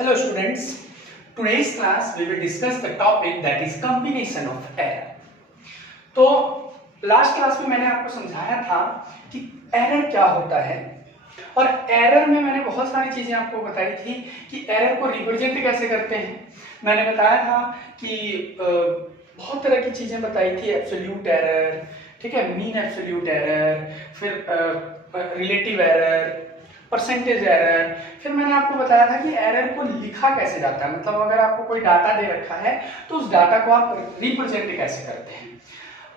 Hello students, today's class we will discuss the topic that is combination of error. तो last class में मैंने आपको समझाया था कि एरर क्या होता है और एरर में मैंने बहुत सारी चीजें आपको बताई थी कि एरर को रिप्रेजेंट कैसे करते हैं। मैंने बताया था कि बहुत तरह की चीजें बताई थी, एब्सोल्यूट एरर, ठीक है, मीन एब्सोल्यूट एरर, फिर रिलेटिव एरर, परसेंटेज एरर। फिर मैंने आपको बताया था कि एरर को लिखा कैसे जाता है, मतलब अगर आपको कोई डाटा दे रखा है तो उस डाटा को आप रिप्रेजेंट कैसे करते हैं।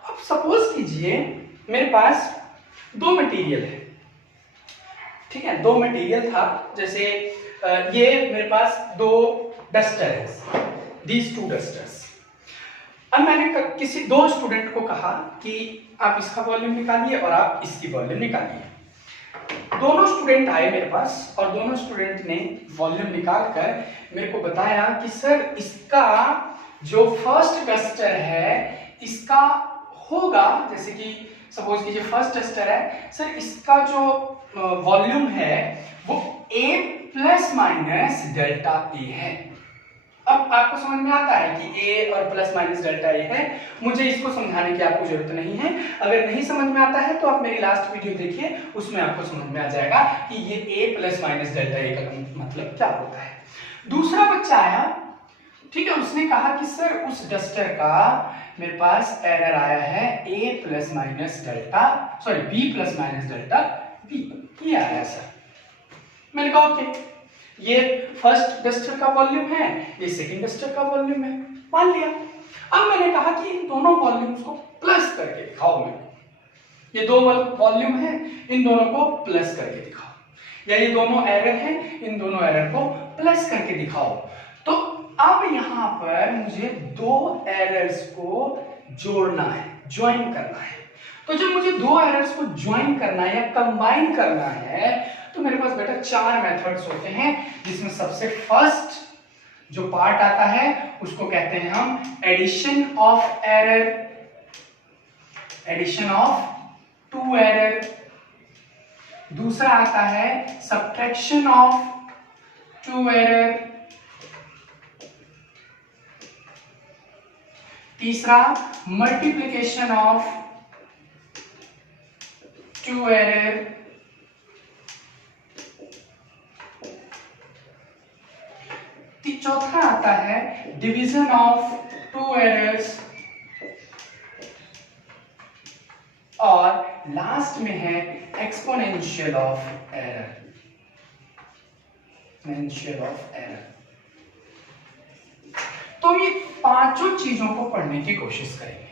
अब सपोज कीजिए मेरे पास दो मटेरियल है, ठीक है, दो मटेरियल था, जैसे ये मेरे पास दो डस्टर है, दीज टू डस्टर्स। अब मैंने किसी दो स्टूडेंट को कहा कि आप इसका वॉल्यूम निकालिए और आप इसकी वॉल्यूम निकालिए। दोनों स्टूडेंट आए मेरे पास और दोनों स्टूडेंट ने वॉल्यूम निकालकर मेरे को बताया कि सर इसका जो फर्स्ट डस्टर है इसका होगा, जैसे कि सपोज कीजिए फर्स्ट डस्टर है, सर इसका जो वॉल्यूम है वो a plus minus delta A है। अब आपको समझ में आता है कि a और प्लस माइनस डेल्टा ए है, मुझे इसको समझाने की आपको जरूरत नहीं है। अगर नहीं समझ में आता है तो आप मेरी लास्ट वीडियो देखिए, उसमें आपको समझ में आ जाएगा कि ये a plus minus delta A का मतलब क्या होता है। दूसरा बच्चा आया, ठीक है, उसने कहा कि सर उस डस्टर का मेरे पास एरर आया है a plus minus delta b plus minus delta b, ये आया सर। मैंने कहा ओके, ये फर्स्ट डस्टर का वॉल्यूम है, ये सेकंड डस्टर का वॉल्यूम है, मान लिया। अब मैंने कहा कि इन दोनों वॉल्यूम्स को प्लस करके दिखाओ मेरे को। ये दो वॉल्यूम है, इन दोनों को प्लस करके दिखाओ, या ये दोनों एरर है, इन दोनों एरर को प्लस करके दिखाओ। तो अब यहाँ पर मुझे दो एरर्स को जोड़ना है, ज्वाइन करना है। तो जब मुझे दो एरर्स को ज्वाइन करना है या कंबाइन करना है तो मेरे पास बेटा चार मेथड्स होते हैं, जिसमें सबसे फर्स्ट जो पार्ट आता है उसको कहते हैं हम addition of error, addition of two error. दूसरा आता है सब्ट्रैक्शन ऑफ टू एरर। तीसरा मल्टीप्लिकेशन ऑफ टू एरर। चौथा आता है डिवीजन ऑफ टू एरर्स। और लास्ट में है exponential of error, exponential of error. तो हम ये पांचों चीजों को पढ़ने की कोशिश करेंगे,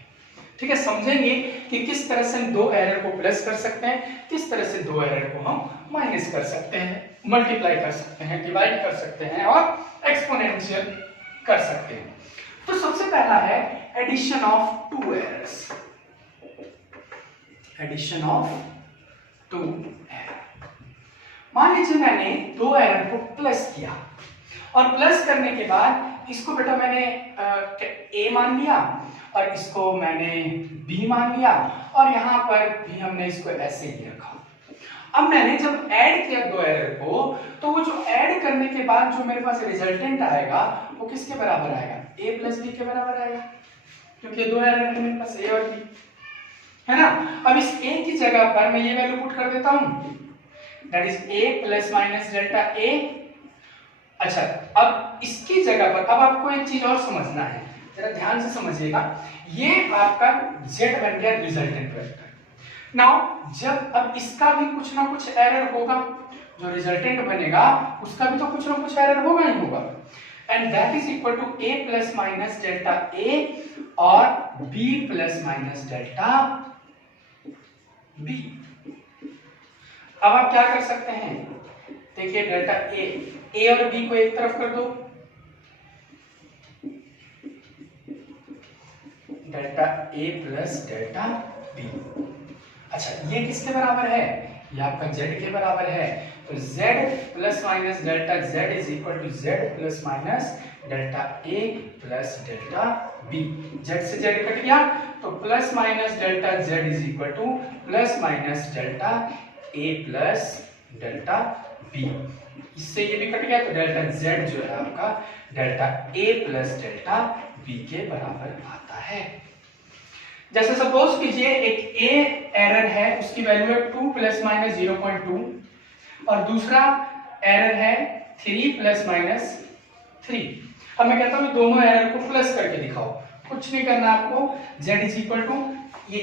ठीक है, समझेंगे कि किस तरह से हम दो एरर को प्लस कर सकते हैं, किस तरह से दो एरर को हम माइनस कर सकते हैं, मल्टीप्लाई कर सकते हैं, डिवाइड कर सकते हैं और एक्सपोनेंशियल कर सकते हैं। तो सबसे पहला है addition of two errors, addition of two error. मान लीजिए मैंने दो एरर को प्लस किया और प्लस करने के बाद इसको बेटा मैंने a मान लिया और इसको मैंने b मान लिया और यहां पर भी हमने इसको ऐसे ही रखा। अब मैंने जब ऐड किया दो एरर को तो वो जो ऐड करने के बाद जो मेरे पास रिजल्टेंट आएगा वो किसके बराबर आएगा, a प्लस b के बराबर आएगा, क्योंकि दो एरर है मेरे पास a और b, है ना। अब इस a की जगह पर मैं ये वैल्यू पुट कर देता हूं, that is a plus minus delta a। अच्छा, अब इसकी जगह पर अब आपको एक चीज और समझना है, जरा ध्यान से समझिएगा। ये आपका z बन गया रिजल्टेंट वेक्टर। नाउ जब अब इसका भी कुछ ना कुछ एरर होगा, जो रिजल्टेंट बनेगा उसका भी तो कुछ ना कुछ एरर होगा ही होगा, and that is equal to a plus minus delta a और b plus minus delta b। अब आप क्या कर सकते हैं, देखिए डेल्टा a और b को एक तरफ कर दो, delta a plus delta b। अच्छा, ये किसके बराबर है, ये आपका z के बराबर है। तो z plus minus delta z is equal to z plus minus delta a plus delta b। z से z कट गया तो plus minus delta z is equal to plus minus delta a plus delta B. इससे ये भी cut गया तो delta Z जो है आपका delta A plus delta B के बराबर आता है। जैसे सपोज कीजिए एक ए एरर है, उसकी वैल्यू है 2 प्लस माइनस 0.2 और दूसरा एरर है 3 प्लस माइनस 3। अब मैं कहता हूं दोनों एरर को प्लस करके दिखाओ। कुछ नहीं करना आपको, z इज इक्वल टू ये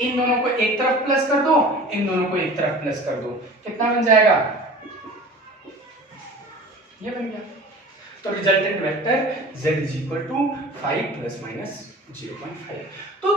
इन दोनों को एक तरफ प्लस कर दो, इन दोनों को एक तरफ प्लस कर दो, कितना बन जाएगा, ये बन गया। तो resultant vector z is equal to 5 plus minus 0.5। तो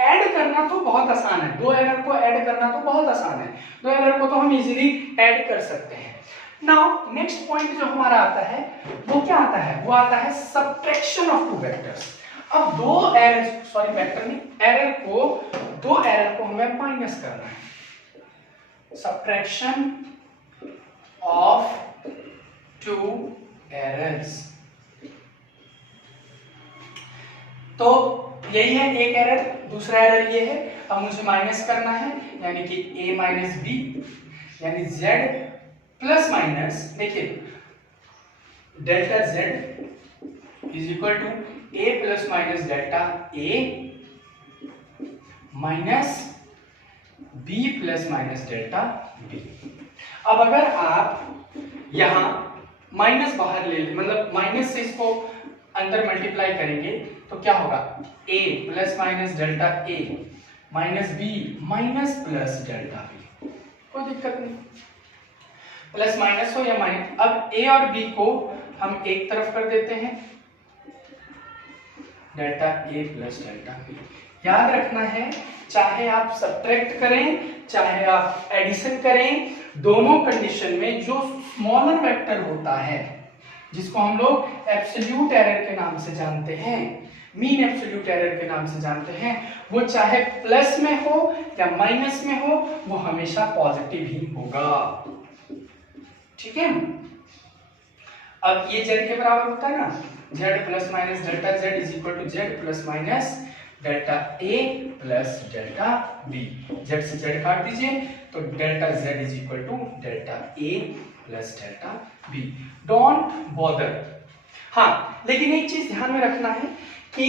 ऐड करना तो बहुत आसान है, दो एरर को ऐड करना तो बहुत आसान है, दो एरर को तो हम इजीली ऐड कर सकते हैं। नाउ नेक्स्ट पॉइंट जो हमारा आता है वो क्या आता है, वो आता है सब्ट्रैक्शन ऑफ टू वेक्टर्स। अब दो एरर, सॉरी वेक्टर नहीं, एरर को, दो एरर को हमें माइनस करना है। सब्ट्रैक्शन ऑफ टू एरर्स, तो यही है एक एरर, दूसरा एरर ये है। अब मुझे माइनस करना है, यानी कि a माइनस बी, यानी z प्लस माइनस, देखिए delta z is equal to a plus minus delta a minus b plus minus delta b। अब अगर आप यहां माइनस बाहर ले लें, मतलब माइनस से इसको अंदर मल्टीप्लाई करेंगे तो क्या होगा, a plus minus delta a minus b minus plus delta b, कोई दिक्कत नहीं, प्लस माइनस हो या माइनस। अब a और b को हम एक तरफ कर देते हैं, delta a plus delta b। याद रखना है, चाहे आप सब्ट्रैक्ट करें चाहे आप एडिशन करें, दोनों कंडीशन में जो स्मॉलर वेक्टर होता है, जिसको हम लोग एब्सोल्यूट एरर के नाम से जानते हैं, मीन एब्सोल्यूट एरर के नाम से जानते हैं, वो चाहे प्लस में हो या माइनस में हो, वो हमेशा पॉजिटिव ही होगा। ठीक है, अब ये z के बराबर होता है ना, z plus minus delta z is equal to z plus minus delta a plus delta b। z से z काट दीजिए तो delta z is equal to delta a plus delta b। Don't bother. हाँ, लेकिन एक चीज ध्यान में रखना है कि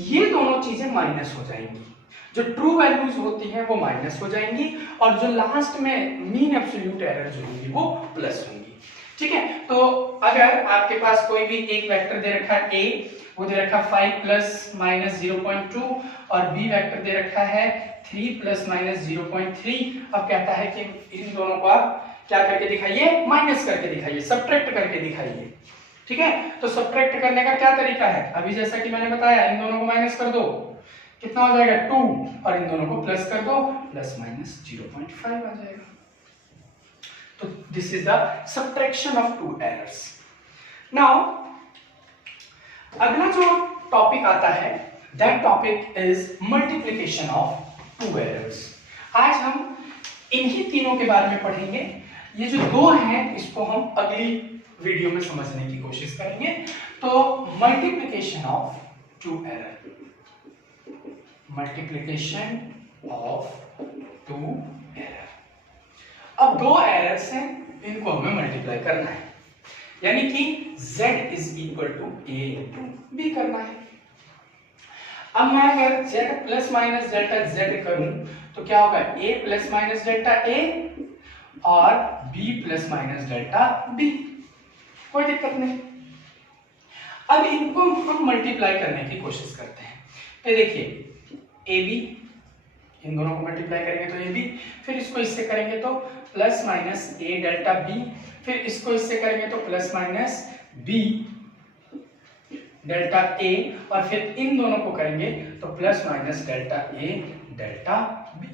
ये दोनों चीजें माइनस हो जाएंगी, जो ट्रू वैल्यूज होती हैं वो माइनस हो जाएंगी और जो लास्ट में मीन एब्सोल्यूट एरर जो होंगी वो प्लस होंगी। ठीक है, तो अगर आपके पास कोई भी एक वेक्टर दे रखा है a, वो दे रखा 5 प्लस माइनस 0.2 और b वेक्टर दे रखा है 3 प्लस माइनस 0.3। अब कहता है कि इन दोनों को आप क्या करके दिखाइए, माइनस करके दिखाइए, सब्ट्रैक्ट करके दिखाइए। ठीक है, तो सब्ट्रैक्ट करने का क्या तरीका है, अभी जैसा कि मैंने बताया, इन दोनों को माइनस कर दो, कितना हो जाएगा 2, और इन दोनों को प्लस कर दो, प्लस माइनस 0.5 आ जाएगा। तो this is the subtraction of two errors. Now अगला जो टॉपिक आता है, that topic is multiplication of two errors. आज हम इन्हीं तीनों के बारे में पढ़ेंगे। ये जो दो हैं इसको हम अगली वीडियो में समझने की कोशिश करेंगे। तो multiplication of two error, multiplication of two error. अब दो एरर्स हैं, इनको हमें मल्टीप्लाई करना है, यानी कि z is equal to a into b करना है। अब मैं अगर z plus minus delta z करूं तो क्या होगा, a plus minus delta a और b plus minus delta b, कोई दिक्कत नहीं। अब इनको हम मल्टीप्लाई करने की कोशिश करते हैं। तो देखिए ab, इन दोनों को मल्टीप्लाई करेंगे तो ab, फिर इसको इससे करेंगे तो plus minus a delta b, फिर इसको इससे करेंगे तो plus minus b delta a, और फिर इन दोनों को करेंगे तो plus minus delta a delta b,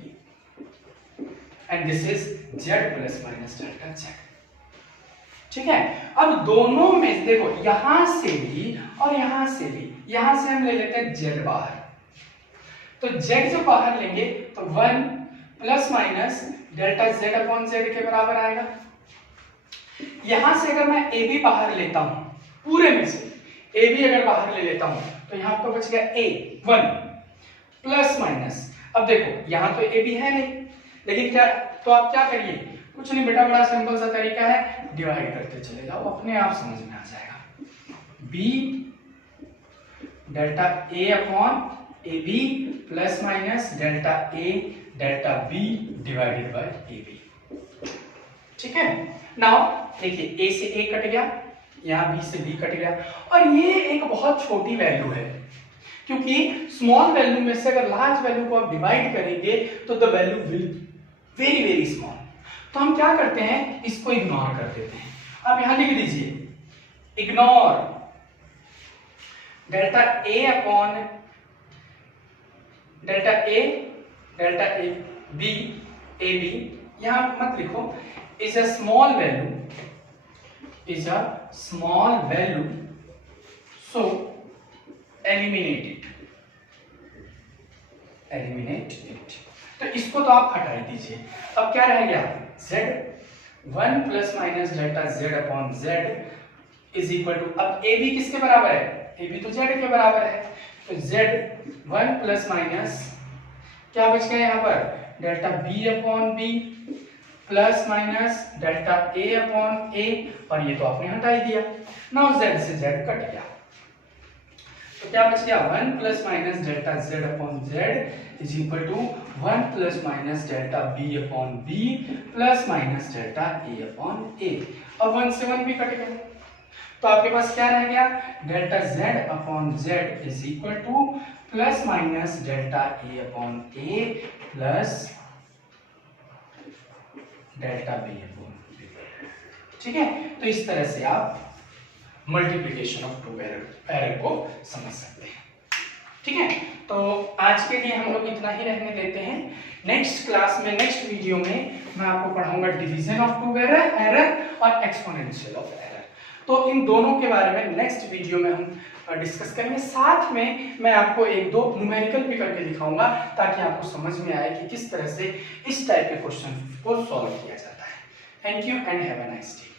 and this is z plus minus delta z। ठीक है, अब दोनों में देखो, यहां से भी और यहां से भी, यहां से हम ले लेते हैं z बाहर, तो z जो बाहर लेंगे तो 1 plus minus delta z upon z के बराबर आएगा। यहां से अगर मैं a b बाहर लेता हूं, पूरे में से a b अगर बाहर ले लेता हूं तो यहां पर बच गया a 1 प्लस माइनस, अब देखो यहां तो a b है नहीं, लेकिन क्या, तो आप क्या करिए, कुछ नहीं बेटा, बड़ा सिंपल सा तरीका है, डिवाइड करते चले जाओ, अपने आप समझ में आ जाएगा। b delta a upon A B plus minus delta a delta b divided by A B. ठीक है, नाउ देखिए a से a कट गया, यहाँ b से b कट गया, और ये एक बहुत छोटी वैल्यू है, क्योंकि स्मॉल वैल्यू में से अगर लार्ज वैल्यू को आप डिवाइड करेंगे तो the value will very very small. तो हम क्या करते हैं, इसको इग्नोर कर देते हैं। आप यहां लिख दीजिए ignore delta a upon delta a b a b, यहां मत लिखो, is a small value so eliminate it. तो इसको तो आप हटा दीजिए। अब क्या रह गया, z 1 plus minus delta z upon z is equal to, अब a b किसके बराबर है, a b तो z के बराबर है, तो z 1 प्लस माइनस क्या बच गया यहाँ पर, delta b upon b plus minus delta a upon a, और ये तो आपने हटा ही दिया। नाउ z से z कट गया, तो क्या बच गया, 1 plus minus delta z upon z is equal to 1 plus minus delta b upon b plus minus delta a upon a। अब 1 से 1 भी कट गया, तो आपके पास क्या रह गया, delta z upon z is equal to plus minus delta a upon a plus delta b upon b। ठीक है, तो इस तरह से आप मल्टीप्लिकेशन ऑफ टू एरर को समझ सकते हैं। ठीक है, तो आज के लिए हम लोग इतना ही रहने देते हैं। नेक्स्ट क्लास में, नेक्स्ट वीडियो में मैं आपको पढ़ाऊंगा डिवीजन ऑफ टू एरर और एक्सपोनेंशियल ऑफ एरर। तो इन दोनों के बारे में नेक्स्ट वीडियो में हम डिस्कस करेंगे। साथ में मैं आपको एक दो न्यूमेरिकल भी करके दिखाऊंगा, ताकि आपको समझ में आए कि किस तरह से इस टाइप के क्वेश्चन को सॉल्व किया जाता है। Thank you and have a nice day.